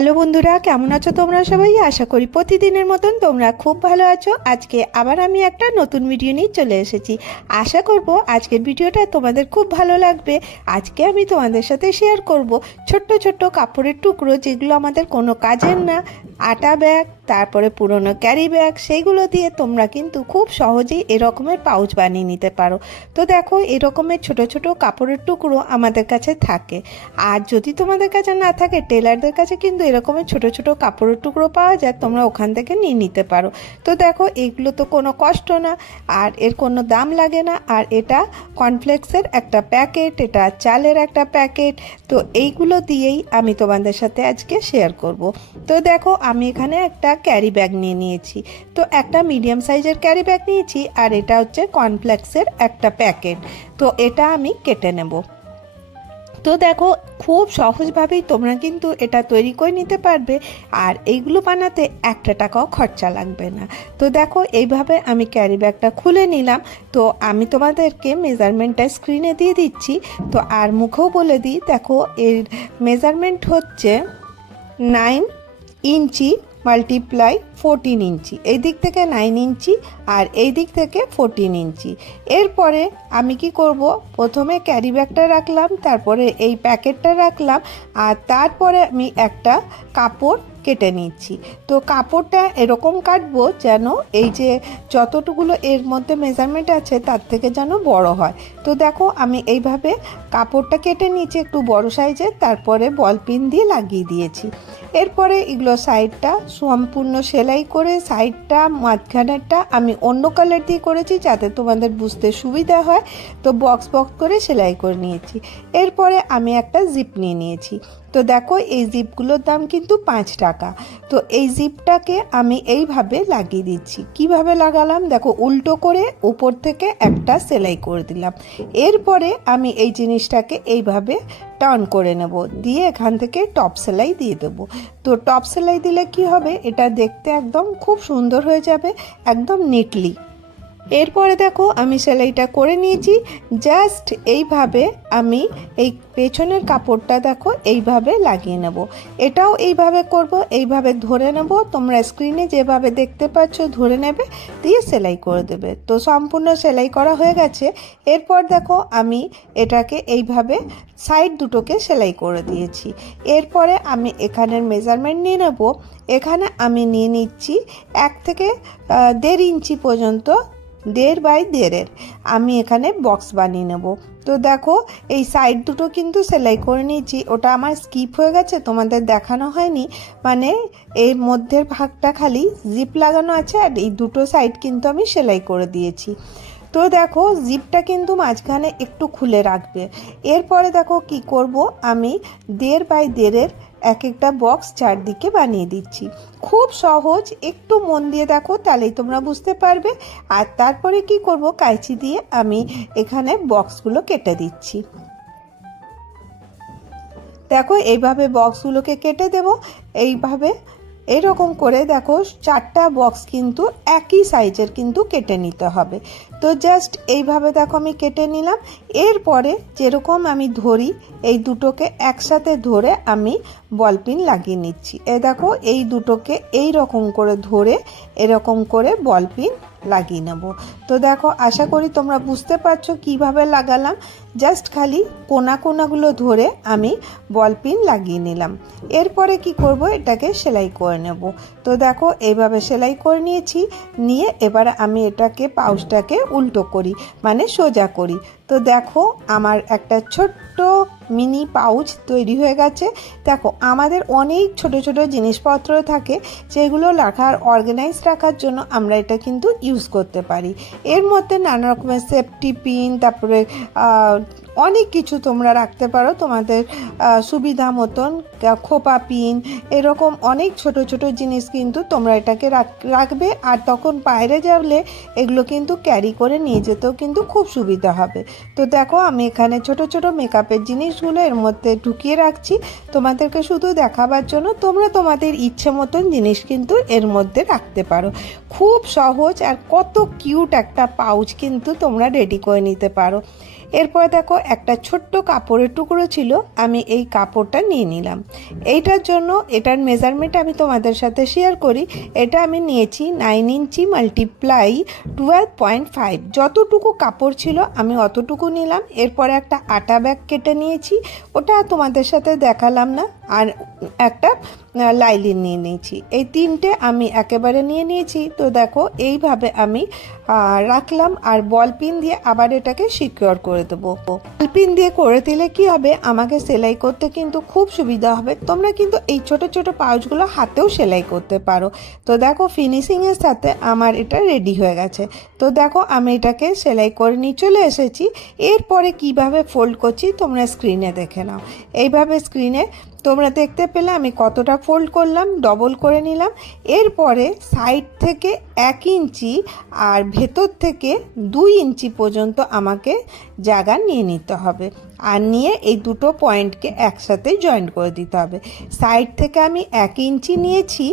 Hello বন্ধুরা, কেমন আছো তোমরা সবাই? আশা করি প্রতিদিনের মতন তোমরা খুব ভালো আছো। আজকে আবার আমি একটা নতুন ভিডিও নিয়ে চলে এসেছি। আশা করব আজকের ভিডিওটা তোমাদের খুব ভালো লাগবে। আজকে আমি তোমাদের সাথে শেয়ার করব ছোট্ট ছোট্ট কাপড়ের টুকরো, যেগুলো আমাদের কোনো কাজের না। আটা ব্যাগ, তারপরে পুরনো ক্যারি ব্যাগ, সেইগুলো দিয়ে তোমরা কিন্তু খুব সহজেই এরকমের পাউচ বানিয়ে নিতে পারো। তো দেখো, এরকমের ছোট ছোট কাপড়ের টুকরো আমাদের কাছে থাকে। আর যদি তোমাদের কাছে না থাকে, টেলারদের কাছে কিন্তু এরকমের ছোট ছোট কাপড়ের টুকরো পাওয়া যায়, তোমরা ওখান থেকে নিয়ে নিতে পারো। তো দেখো, এগুলো তো কোনো কষ্ট না, আর এর কোনো দাম লাগে না। আর এটা কর্নফ্লেক্সের একটা প্যাকেট, এটা চালের একটা প্যাকেট। তো এইগুলো দিয়েই আমি তোমাদের সাথে আজকে শেয়ার করব। তো দেখো, আমি এখানে একটা ক্যারি ব্যাগ নিয়ে নিয়েছি। তো একটা মিডিয়াম সাইজের ক্যারি ব্যাগ নিয়েছি, আর এটা হচ্ছে কর্নফ্লেক্সের একটা প্যাকেট। তো এটা আমি কেটে নেব। তো দেখো, খুব সহজভাবেই তোমরা কিন্তু এটা তৈরি করে নিতে পারবে, আর এইগুলো বানাতে একটা টাকাও খরচা লাগবে না। তো দেখো, এইভাবে আমি ক্যারি ব্যাগটা খুলে নিলাম। তো আমি তোমাদেরকে মেজারমেন্টটা স্ক্রিনে দিয়ে দিচ্ছি। তো আর মুখেও বলে দিই, দেখো এর মেজারমেন্ট হচ্ছে 9 ইঞ্চি মাল্টিপ্লাই 14 ইঞ্চি। এই দিক থেকে 9 ইঞ্চি আর এই দিক থেকে 14 ইঞ্চি। এরপরে আমি কি করব, প্রথমে ক্যারি ব্যাগটা রাখলাম, তারপরে এই প্যাকেটটা রাখলাম, আর তারপরে আমি একটা কাপড় কেটে নিচ্ছি। তো কাপড়টা এরকম কাটবো যেন এই যে যতটুকুলো এর মধ্যে মেজারমেন্ট আছে তার থেকে যেন বড় হয়। তো দেখো, আমি এইভাবে কাপড়টা কেটে নিয়েছি একটু বড় সাইজের, তারপরে বল পিন দিয়ে লাগিয়ে দিয়েছি। এরপরে এগুলো সাইডটা সম্পূর্ণ সেলাই করে, সাইডটা মাঝখানেরটা আমি অন্য কালার দিয়ে করেছি যাতে তোমাদের বুঝতে সুবিধা হয়। তো বক্স বক্স করে সেলাই করে নিয়েছি। এরপরে আমি একটা জিপ নিয়ে নিয়েছি। তো দেখো, এই জিপগুলোর দাম কিন্তু 5 টাকা। তো এই জিপটাকে আমি এইভাবে লাগিয়ে দিচ্ছি। কিভাবে লাগালাম দেখো, উল্টো করে উপর থেকে একটা সেলাই করে দিলাম। এরপরে আমি এই জিনিসটাকে এইভাবে টার্ন করে নেব, দিয়ে এখান থেকে টপ সেলাই দিয়ে দেবো। তো টপ সেলাই দিলে কি হবে, এটা দেখতে একদম খুব সুন্দর হয়ে যাবে, একদম নিটলি। এরপরে দেখো, আমি সেলাইটা করে নিয়েছি। জাস্ট এইভাবে আমি এই পেছনের কাপড়টা দেখো এইভাবে লাগিয়ে নেব। এটাও এইভাবে করব, এইভাবে ধরে নেব। তোমরা স্ক্রিনে যেভাবে দেখতে পাচ্ছ ধরে নেবে, দিয়ে সেলাই করে দেবে। তো সম্পূর্ণ সেলাই করা হয়ে গেছে। এরপর দেখো, আমি এটাকে এইভাবে সাইড দুটোকে সেলাই করে দিয়েছি। এরপরে আমি এখানের মেজারমেন্ট নিয়ে নেব। এখানে আমি নিয়ে নিচ্ছি 1 থেকে 1.5 ইঞ্চি পর্যন্ত, 1.5 বাই 1.5-এর আমি এখানে বক্স বানিয়ে নেব। তো দেখো, এই সাইড দুটো কিন্তু সেলাই করে নিয়েছি। ওটা আমার স্কিপ হয়ে গেছে, তোমাদের দেখানো হয়নি। মানে এর মধ্যের ভাগটা খালি জিপ লাগানো আছে, আর এই দুটো সাইড কিন্তু আমি সেলাই করে দিয়েছি। তো দেখো, জিপটা কিন্তু মাঝখানে একটু খুলে রাখবে। এরপরে দেখো কি করব, আমি 1.5 বাই 1.5-এর এক একটা বক্স চারদিকে বানিয়ে দিচ্ছি। খুব সহজ, একটু মন দিয়ে দেখো তাহলেই তোমরা বুঝতে পারবে। আর তারপরে কি করব, কাঁচি দিয়ে আমি এখানে বক্সগুলো কেটে দিচ্ছি। দেখো, এইভাবে বক্সগুলোকে কেটে দেব। এইভাবে এরকম করে দেখো, 4টা বক্স কিন্তু একই সাইজের কিন্তু কেটে নিতে হবে। তো জাস্ট এইভাবে দেখো আমি কেটে নিলাম। এরপরে যেরকম আমি ধরি, এই দুটোকে একসাথে ধরে আমি বল পিন লাগিয়ে নিচ্ছি। দেখো, এই দুটোকে এই রকম করে ধরে এরকম করে বল পিন লাগিয়ে নেব। তো দেখো, আশা করি তোমরা বুঝতে পারছো কিভাবে লাগালাম। জাস্ট খালি কোনাগুলো ধরে আমি বল পিন লাগিয়ে নিলাম। এরপরে কি করব, এটাকে সেলাই করে নেব। তো দেখো, এইভাবে সেলাই করে নিয়েছি। নিয়ে এবার আমি এটাকে পাউচটাকে উল্টো করি, মানে সোজা করি। তো দেখো, আমার একটা ছোট্ট মিনি পাউচ তৈরি হয়ে গেছে। দেখো, আমাদের অনেক ছোট ছোট জিনিসপত্র থাকে, যেগুলো রাখার অর্গানাইজ রাখার জন্য আমরা এটা কিন্তু ইউজ করতে পারি। এর মধ্যে নানা রকমের সেফটি পিন, তারপরে অনেক কিছু তোমরা রাখতে পারো তোমাদের সুবিধা মতন, খোপা পিন, এরকম অনেক ছোট ছোট জিনিস কিন্তু তোমরা এটাকে রাখবে। আর তখন বাইরে যাবলে এগুলো কিন্তু ক্যারি করে নিয়ে যেতেও কিন্তু খুব সুবিধা হবে। তো দেখো, আমি এখানে ছোট ছোট মেকআপের জিনিসগুলো এর মধ্যে ঢুকিয়ে রাখছি তোমাদেরকে শুধু দেখাবার জন্য। তোমরা তোমাদের ইচ্ছে মতন জিনিস কিন্তু এর মধ্যে রাখতে পারো। খুব সহজ, আর কত কিউট একটা পাউচ কিন্তু তোমরা রেডি করে নিতে পারো। এরপর দেখো একটা ছোট্ট কাপড়ের টুকরো ছিল, আমি এই কাপড়টা নিয়ে নিলাম। এইটার জন্য এটার মেজারমেন্ট আমি তোমাদের সাথে শেয়ার করি। এটা আমি নিয়েছি 9 ইঞ্চি মাল্টিপ্লাই 12.5, যতটুকু কাপড় ছিল আমি অতটুকু নিলাম। এরপরে একটা আটা ব্যাগ কেটে নিয়েছি, ওটা তোমাদের সাথে দেখালাম না। আর একটা লাইলিন নিয়ে নিয়েছি, এই তিনটে আমি একেবারে নিয়ে নিয়েছি। তো দেখো এইভাবে আমি রাখলাম, আর বল পিন দিয়ে আবার এটাকে সিকিউর করে দেবো। বল পিন দিয়ে করে দিলে কি হবে, আমাকে সেলাই করতে কিন্তু খুব সুবিধা হবে। তোমরা কিন্তু এই ছোট ছোট পাউচগুলো হাতেও সেলাই করতে পারো। তো দেখো ফিনিশিংয়ের সাথে আমার এটা রেডি হয়ে গেছে। তো দেখো আমি এটাকে সেলাই করে নিয়ে চলে এসেছি। এরপরে কিভাবে ফোল্ড করছি তোমরা স্ক্রিনে দেখে নাও। এইভাবে স্ক্রিনে তোমরা দেখতে পেলে আমি কতটা ফোল্ড করলাম, ডবল করে নিলাম। এরপরে সাইড থেকে 1 ইঞ্চি আর ভেতর থেকে 2 ইঞ্চি পর্যন্ত আমাকে জায়গা নিয়ে নিতে হবে, আর নিয়ে এই দুটো পয়েন্টকে একসাথে জয়েন্ট করে দিতে হবে। সাইড থেকে আমি 1 ইঞ্চি নিয়েছি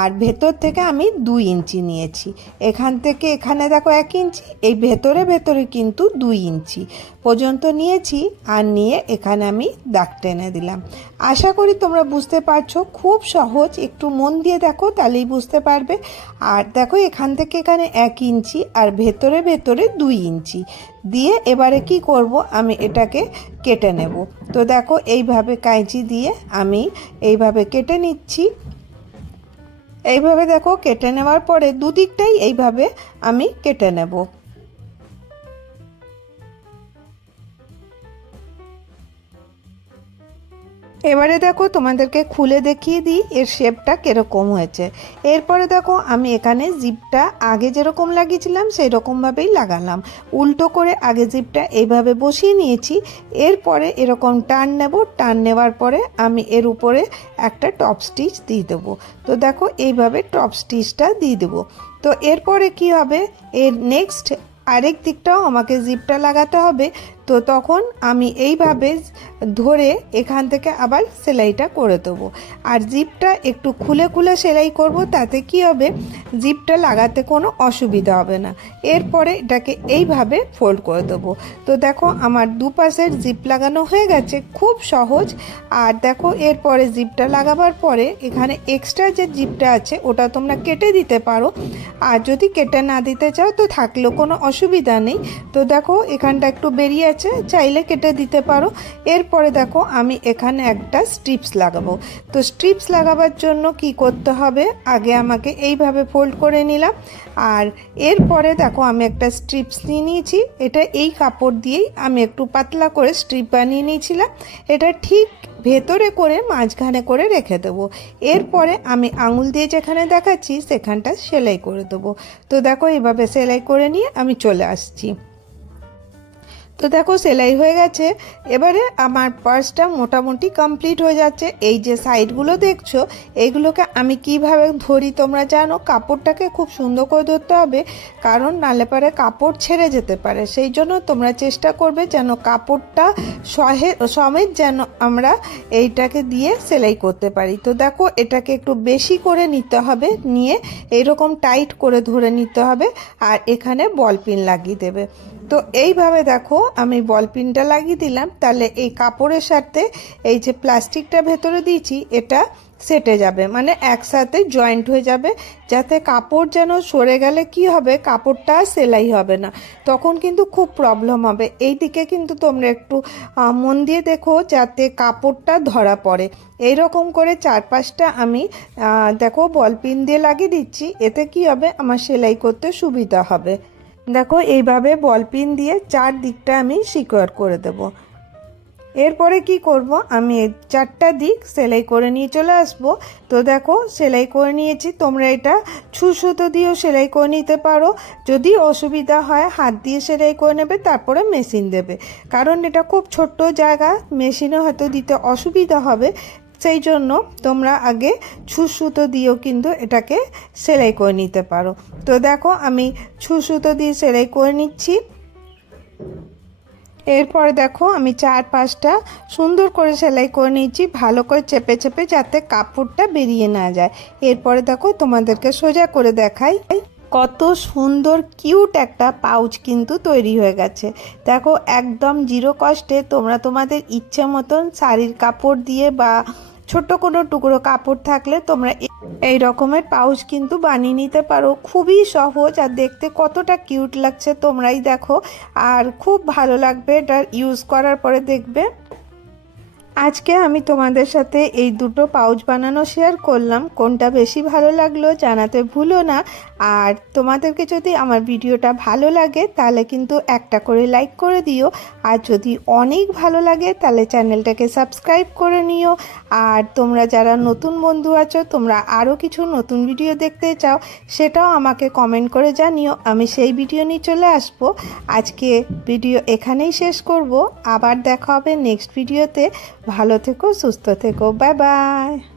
আর ভেতর থেকে আমি 2 ইঞ্চি নিয়েছি। এখান থেকে এখানে দেখো 1 ইঞ্চি, এই ভেতরে ভেতরে কিন্তু 2 ইঞ্চি পর্যন্ত নিয়েছি, আর নিয়ে এখানে আমি দাগ টেনে দিলাম। আশা করি তোমরা বুঝতে পারছো, খুব সহজ, একটু মন দিয়ে দেখো তাহলেই বুঝতে পারবে। আর দেখো এখান থেকে এখানে 1 ইঞ্চি আর ভেতরে ভেতরে 2 ইঞ্চি দিয়ে এবারে কি করব, আমি এটাকে কেটে নেব। তো দেখো এইভাবে কাঁচি দিয়ে আমি এইভাবে কেটে নিচ্ছি। এইভাবে দেখো কেটে নেওয়ার পরে দুদিকটাই এইভাবে আমি কেটে নেব। এবারে দেখো তোমাদেরকে খুলে দেখিয়ে দিই এর শেপটা কীরকম হয়েছে। এরপরে দেখো আমি এখানে জিপটা আগে যেরকম লাগিয়েছিলাম সেই রকমভাবেই লাগালাম। উল্টো করে আগে জিপটা এইভাবে বসিয়ে নিয়েছি। এরপরে এরকম টার্ন নেব, টার্ন নেওয়ার পরে আমি এর উপরে একটা টপ স্টিচ দিয়ে দেবো। তো দেখো এইভাবে টপ স্টিচটা দিয়ে দেবো। তো এরপরে কি হবে, এর নেক্সট আরেক দিকটাও আমাকে জিপটা লাগাতে হবে। তো তখন আমি এইভাবে ধরে এখান থেকে আবার সেলাইটা করে দেবো। আর জিপটা একটু খুলে খুলে সেলাই করব, তাতে কি হবে, জিপটা লাগাতে কোনো অসুবিধা হবে না। এরপরে এটাকে এইভাবে ফোল্ড করে দেবো। তো দেখো আমার দুপাশের জিপ লাগানো হয়ে গেছে, খুব সহজ। আর দেখো এরপরে জিপটা লাগাবার পরে এখানে এক্সট্রা যে জিপটা আছে ওটা তোমরা কেটে দিতে পারো, আর যদি কেটে না দিতে চাও তো থাকলেও কোনো অসুবিধা নেই। তো দেখো এখানটা একটু বেরিয়ে আছে, চাইলে কেটে দিতে পারো। এরপরে দেখো আমি এখানে একটা স্ট্রিপস লাগাবো। তো স্ট্রিপস লাগাবার জন্য কি করতে হবে, আগে আমাকে এইভাবে ফোল্ড করে নিলাম, আর এরপরে দেখো আমি একটা স্ট্রিপস নিয়ে নিয়েছি। এটা এই কাপড় দিয়েই আমি একটু পাতলা করে স্ট্রিপ বানিয়ে নিয়েছিলাম। এটা ঠিক ভেতরে করে মাঝখানে করে রেখে দেবো। এরপরে আমি আঙুল দিয়ে যেখানে দেখাচ্ছি সেখানটা সেলাই করে দেবো। তো দেখো এইভাবে সেলাই করে নিয়ে আমি চলে আসছি। তো দেখো সেলাই হয়ে গেছে। এবারে আমার পার্সটা মোটামুটি কমপ্লিট হয়ে যাচ্ছে। এই যে সাইডগুলো দেখছো এইগুলোকে আমি কিভাবে ধরি তোমরা জানো, কাপড়টাকে খুব সুন্দর করে ধরতে হবে, কারণ নালে পারে কাপড় ছেড়ে যেতে পারে। সেই জন্য তোমরা চেষ্টা করবে যেন কাপড়টা সমেত যেন আমরা এইটাকে দিয়ে সেলাই করতে পারি। তো দেখো এটাকে একটু বেশি করে নিতে হবে, নিয়ে এইরকম টাইট করে ধরে নিতে হবে, আর এখানে বল পিন লাগিয়ে দেবে। তো এইভাবে দেখো আমি বল পিনটা লাগিয়ে দিলাম, তাহলে এই কাপড়ের সাথে এই যে প্লাস্টিকটা ভেতরে দিয়েছি এটা সেটে যাবে, মানে একসাথে জয়েন্ট হয়ে যাবে, যাতে কাপড় যেন সরে গেলে কি হবে, কাপড়টা সেলাই হবে না, তখন কিন্তু খুব প্রবলেম হবে। এই দিকে কিন্তু তোমরা একটু মন দিয়ে দেখো যাতে কাপড়টা ধরা পড়ে। এই রকম করে 4-5টা আমি দেখো বল পিন দিয়ে লাগিয়ে দিচ্ছি, এতে কি হবে, আমার সেলাই করতে সুবিধা হবে। দেখো এইভাবে বল পিন দিয়ে 4 দিকটা আমি সিকিউর করে দেব। এরপরে কি করব, আমি 4টা দিক সেলাই করে নিয়ে চলে আসব। তো দেখো সেলাই করে নিয়েছি, তোমরা এটা সুতো দিয়েও সেলাই করে নিতে পারো। যদি অসুবিধা হয় হাত দিয়ে সেলাই করে নেবে, তারপরে মেশিন দেবে, কারণ এটা খুব ছোট্ট জায়গা, মেশিনে হয়তো দিতে অসুবিধা হবে। সেই জন্য তোমরা আগে সুতো দিয়েও কিন্তু এটাকে সেলাই করে নিতে পারো। তো দেখো আমি সুতো দিয়ে সেলাই করে নিচ্ছি। এরপরে দেখো আমি 4-5টা সুন্দর করে সেলাই করে নিচ্ছি, ভালো করে চেপে চেপে, যাতে কাপড়টা বেরিয়ে না যায়। এরপরে দেখো তোমাদেরকে সোজা করে দেখাই। কত সুন্দর কিউট একটা পাউচ কিন্তু তৈরি হয়ে গেছে। দেখো একদম জিরো কস্টে তোমরা তোমাদের ইচ্ছে মতন শাড়ির কাপড় দিয়ে বা ছোট কোনো টুকরো কাপড় থাকলে তোমরা এই রকমের পাউচ কিন্তু বানিয়ে নিতে পারো। খুবই সহজ আর দেখতে কতটা কিউট লাগছে তোমরাই দেখো, আর খুব ভালো লাগবে এটা ইউজ করার পরে দেখবে। আজকে আমি তোমাদের সাথে এই দুটো পাউচ বানানো শেয়ার করলাম, কোনটা বেশি ভালো লাগলো জানাতে ভুলো না। আর তোমাদেরকে যদি আমার ভিডিওটা ভালো লাগে তাহলে কিন্তু একটা করে লাইক করে দিও, আর যদি অনেক ভালো লাগে তাহলে চ্যানেলটাকে সাবস্ক্রাইব করে নিও। আর তোমরা যারা নতুন বন্ধু আছো, তোমরা আরও কিছু নতুন ভিডিও দেখতে চাও সেটাও আমাকে কমেন্ট করে জানিও, আমি সেই ভিডিও নিয়ে চলে আসবো। আজকে ভিডিও এখানেই শেষ করব, আবার দেখা হবে নেক্সট ভিডিওতে। ভালো থেকো, সুস্থ থেকো, বাই বাই।